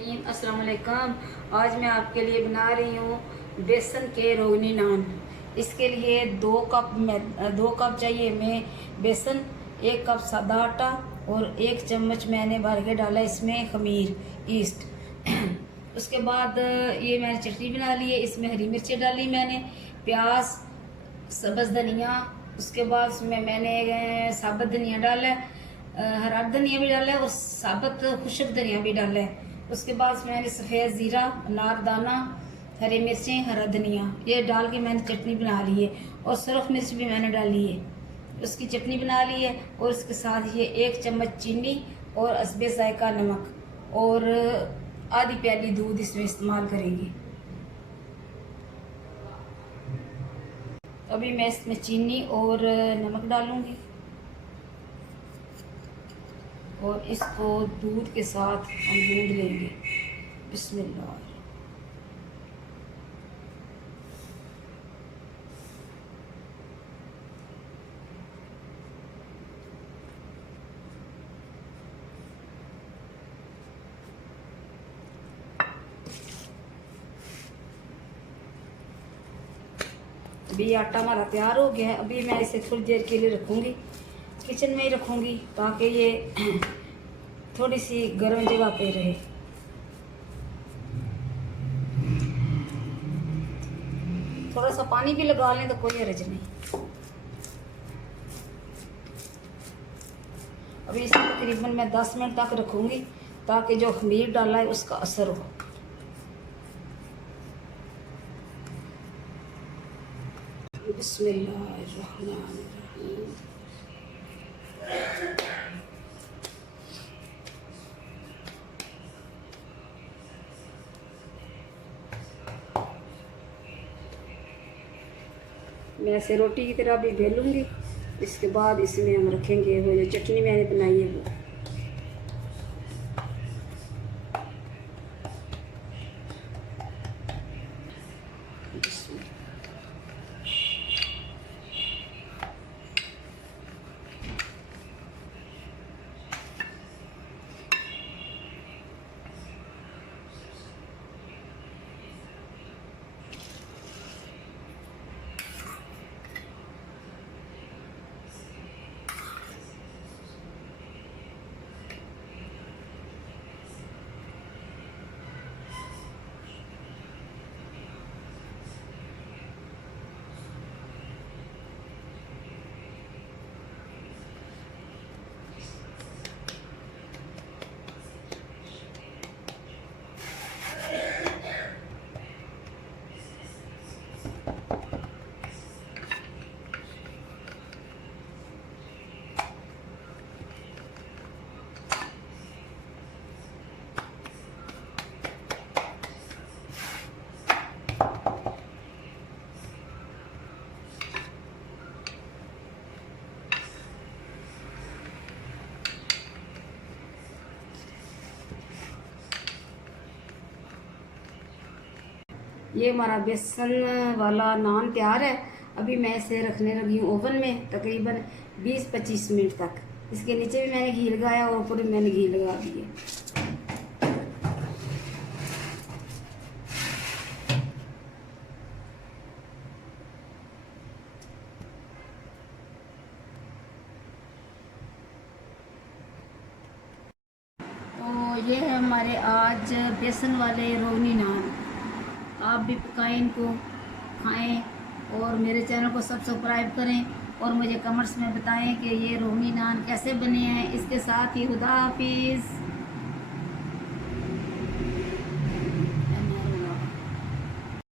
रहीम अस्सलाम वालेकुम। आज मैं आपके लिए बना रही हूँ बेसन के रोगनी नान। इसके लिए 2 कप चाहिए हमें बेसन, 1 कप सादा आटा और 1 चम्मच मैंने भर के डाला इसमें खमीर ईस्ट। उसके बाद ये मैंने चटनी बना ली है। इसमें हरी मिर्ची डाली मैंने, प्याज, सब्ज़ धनिया। उसके बाद उसमें मैंने साबुत धनिया डाला है, हरा धनिया भी डाला है और साबुत खुशक धनिया भी डाला है। उसके बाद मैंने सफ़ेद ज़ीरा, अनारदाना, हरी मिर्चें, हरा धनिया ये डाल के मैंने चटनी बना ली है और सरफ मिर्च भी मैंने डाली है, उसकी चटनी बना ली है। और इसके साथ ये 1 चम्मच चीनी और हस्बे जायका नमक और आधी प्याली दूध इसमें इस्तेमाल करेंगे। अभी मैं इसमें चीनी और नमक डालूंगी और इसको दूध के साथ हम गूंद लेंगे। बिस्मिल्लाह। अभी आटा हमारा तैयार हो गया है। अभी मैं इसे थोड़ी देर के लिए रखूँगी, किचन में ही रखूँगी ताकि ये थोड़ी सी गर्म जगह पे रहे। थोड़ा सा पानी भी लगा लें तो कोई हर्ज नहीं। अभी इसे तकरीबन मैं 10 मिनट तक रखूँगी ताकि जो खमीर डाला है उसका असर हो। बिस्मिल्लाहिर्रहमानिर्रहीम। मैं ऐसे रोटी की तरह भी बेलूँगी। इसके बाद इसमें हम रखेंगे वो जो चटनी मैंने बनाई है वो। ये हमारा बेसन वाला नान तैयार है। अभी मैं इसे रखने लगी हूँ ओवन में तकरीबन 20-25 मिनट तक। इसके नीचे भी मैंने घी लगाया और ऊपर भी मैंने घी लगा दिया। तो ये है हमारे आज बेसन वाले रोगनी नान। आप भी पकाएं, इनको खाएं और मेरे चैनल को सब्सक्राइब करें और मुझे कमेंट्स में बताएं कि ये रोगनी नान कैसे बने हैं। इसके साथ ही खुदा हाफिज़।